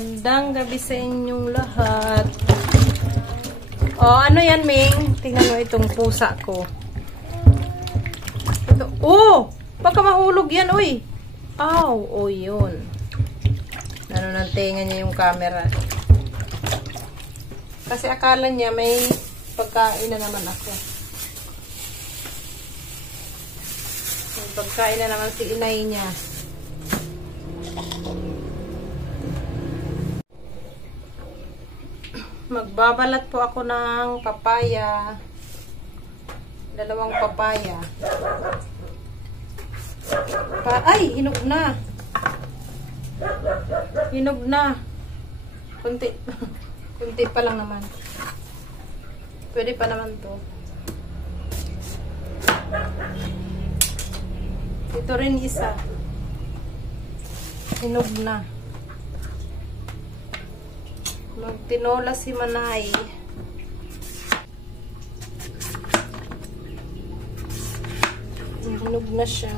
Magandang gabi sa inyong lahat. Oh, ano yan, Ming? Tingnan mo itong pusa ko. Ito. Oh! Baka mahulog yan, uy. Aw, oh, yun. Ano nang tinga niya yung camera. Kasi akala niya may pagkain na naman ako. May pagkain na naman si inay niya. Magbabalat po ako ng papaya. Dalawang papaya. Ay, hinog na. Hinog na. Kunti. Kunti pa lang naman. Pwede pa naman to. Ito rin isa. Hinog na. Magtinola si Manay. Hinog na siya.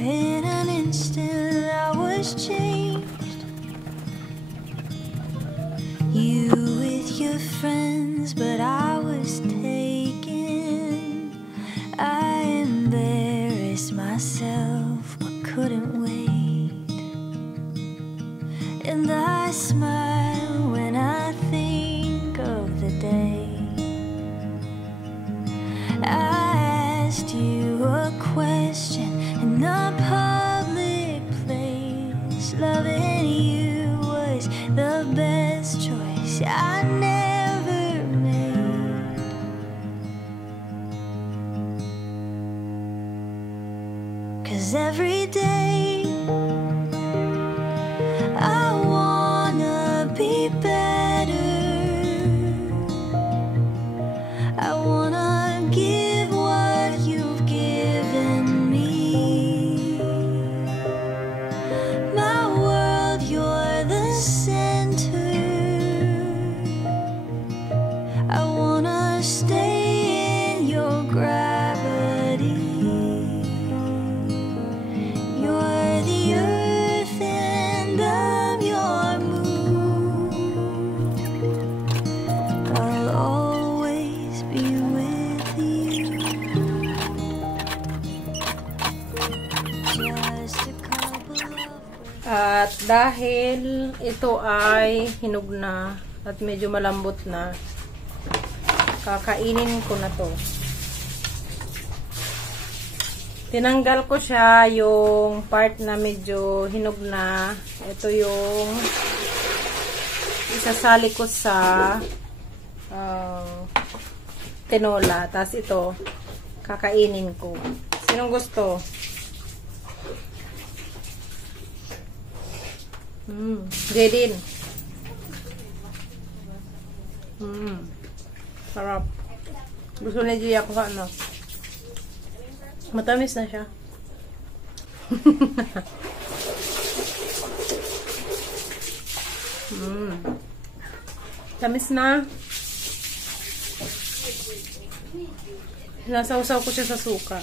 In an instant I was changed. You with your friends, but I was taken. I embarrassed myself but couldn't wait. And I smile when I think of the day I asked you a question in a public place. Loving you was the best choice I never made. 'Cause every day I wanna be better. I wanna give what you've given me. My world, you're the center. I wanna stay in your gravity. You're the earth and I'm your moon. I'll always be with you. Just a couple of At dahil ito ay hinog na at medyo malambot na, kakainin ko na to. Tinanggal ko siya yung part na medyo hinog na. Ito yung isasali ko sa tinola. Tapos ito, kakainin ko. Sinong gusto? Jedin. Sarap. Gusto ni Gia ko ano. Matamis na siya. Tamis na. Nasawsaw ko siya sa suka.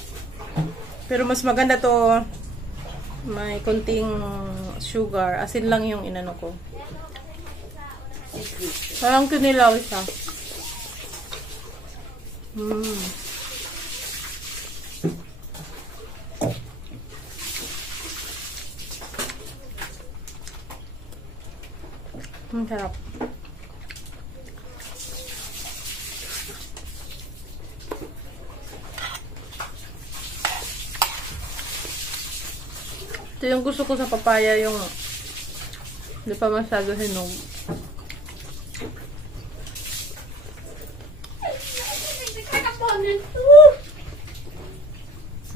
Pero mas maganda to, may konting sugar. Asin lang yung inano ko. Parang kinilaw siya. Sarap. Ito yung gusto ko sa papaya, yung hindi pa masyado hinog.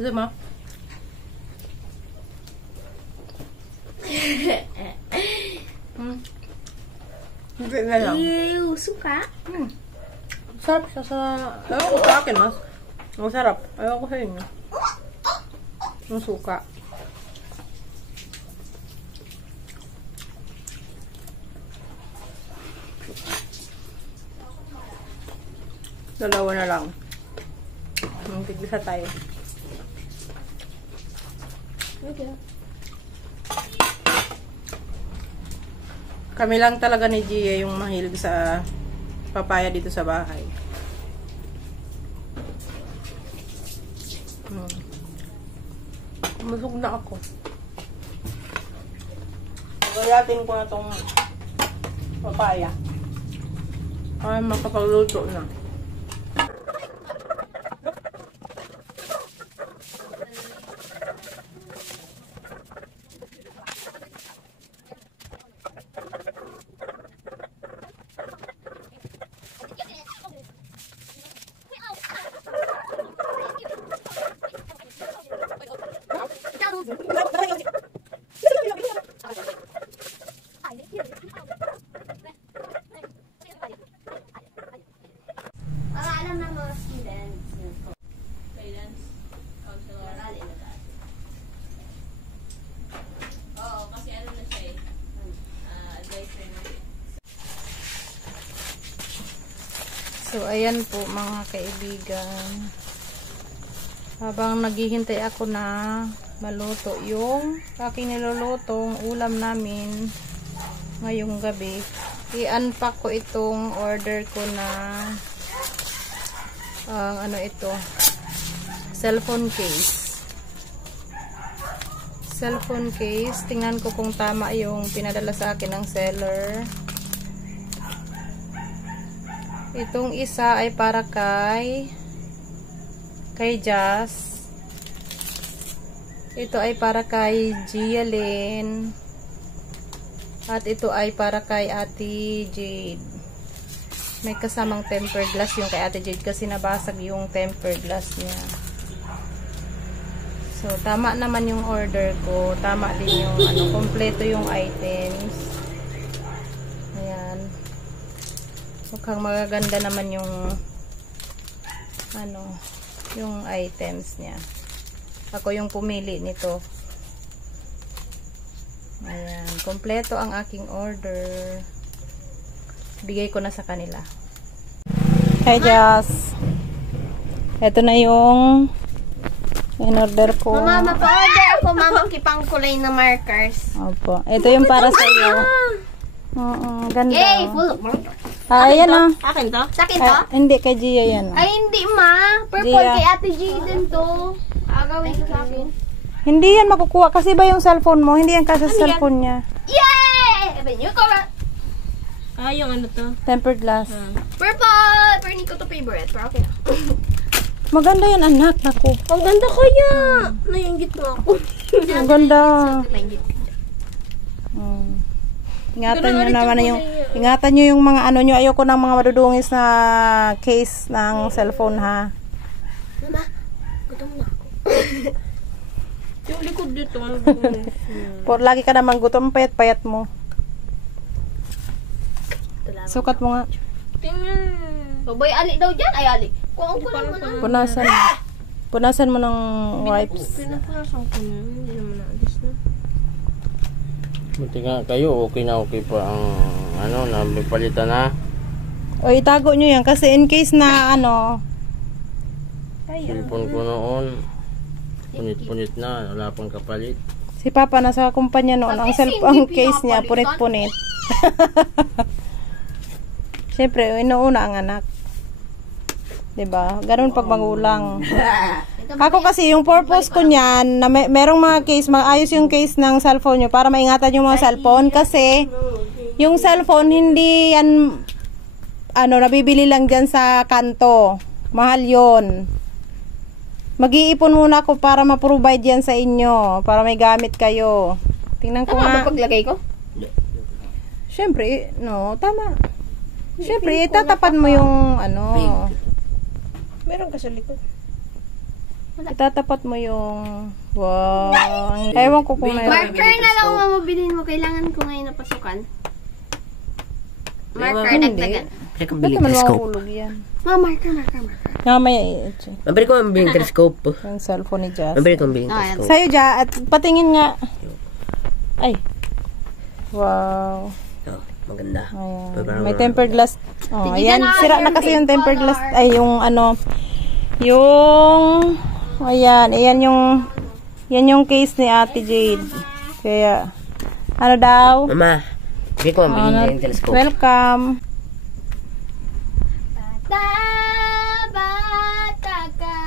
Diba? Hindi na lang. suka. Sarap siya sa... Ayaw ko sa akin, mas. Masarap. Ayaw ko sa inyo. Yung suka. Dalawa na lang. Tigisa tayo. Okay. Kami lang talaga ni Gia yung mahilig sa papaya dito sa bahay. Busog na ako. Magayatin ko na tong papaya. Ay, makapagluto na. Para alam ng mga students. Guidance counselor. Oo, kasi ano na siya eh. Advisor na. So, ayan po mga kaibigan. Habang naghihintay ako na maluto yung aking nilulutong ulam namin ngayong gabi, i-unpack ko itong order ko na ano ito, cellphone case. Cellphone case. Tingnan ko kung tama yung pinadala sa akin ng seller. Itong isa ay para kay Jazz. Ito ay para kay Gialyn. At ito ay para kay Ate Jade. May kasamang tempered glass yung kay Ate Jade kasi nabasag yung tempered glass niya. So, tama naman yung order ko. Tama din yung kompleto yung items. Ayan. Mukhang magaganda naman yung yung items niya. Ako yung pumili nito. Ayan, kompleto ang aking order. Bigay ko na sa kanila. Hi, Jazz. Ito na yung in-order ko. Mama, pa-order ako, mama, kipang kulay na markers. Opo. Ito yung para sa iyo. Oo, ganda. Yay! Full of markers. Ayan o. Akin to? Sa akin to? Hindi, kay Gia yan. Ay, hindi ma. Purple Gia. kay Ate Jaden to. Agawin ko sa akin. Hindi yan makukuha. Kasi ba yung cellphone mo? Hindi yan kasi sa cellphone niya. Yay! Avenue ko ba? Yung ano to? Tempered glass. Purple! Pero hindi ko to favorite. Pero okay na. Maganda yan, anak. Naku. Ang ganda kaya! Nainggit mo ako. Ang ganda. Nainggit. Ingatan nyo naman na yung ingatan nyo yung mga ano nyo. Ayoko ng mga madudungis na case ng cellphone, ha. Mama, gutom na ako. Yung likod dito. Lagi ka naman gutom, payat-payat mo. Sukat mo nga. Tingnan. Baboy, ali daw dyan. Ay, ali. Kuha ko lang mo na. Punasan mo. Punasan mo ng wipes. Pinapunasan ko na. Hindi naman naalis na. Buti nga kayo, okay na okay pa ang napalitan na. O itago nyo yan kasi in case na Cellphone ko noon, punit-punit na, wala pang kapalit. si Papa nasa kumpanya noon. Ang cellphone case niya, punit-punit. Siyempre, inuuna ang anak. Diba? Ganun pag magulang. Ako kasi, yung purpose ko niyan, na merong mga case, maayos yung case ng cellphone nyo para maingatan yung mga cellphone. Kasi, yung cellphone, hindi yan, nabibili lang dyan sa kanto. Mahal yon. Mag-iipon muna ako para ma-provide yan sa inyo. Para may gamit kayo. Tingnan ko nga. Tama ba paglagay ko? Siyempre, tama. Siyempre, itatapat mo yung Meron ka sa likod. itatapat mo yung ewan ko kung Marker na lang mamabilin mo. Kailangan ko ngayon na pasukan. Marker, Hindi. dagdagan. Pwede kong Ba't biling naman telescope. mahuhulog yan? Marker. Mamaya, Mabili ko ang biling telescope. yung cellphone ni Jazz. Mabili ko ang biling telescope. Sa'yo, Ja, at patingin nga. Ay. Wow. Oh, maganda. Ayan. Parang- May tempered glass. Oh, Tignan ayan. na Sira yung na kasi yung pink tempered glass. color. Ay, yung ano. Yung... Ayan. Ayan yung... Yan yung case ni Ate Jade. Kaya... Ano daw? Mama, bili ko ang biling telescope. Welcome. Bata ka.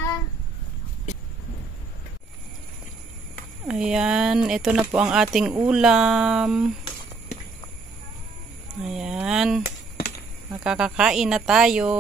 Ayan. Ito na po ang ating ulam. Ayan. Makakakain na tayo.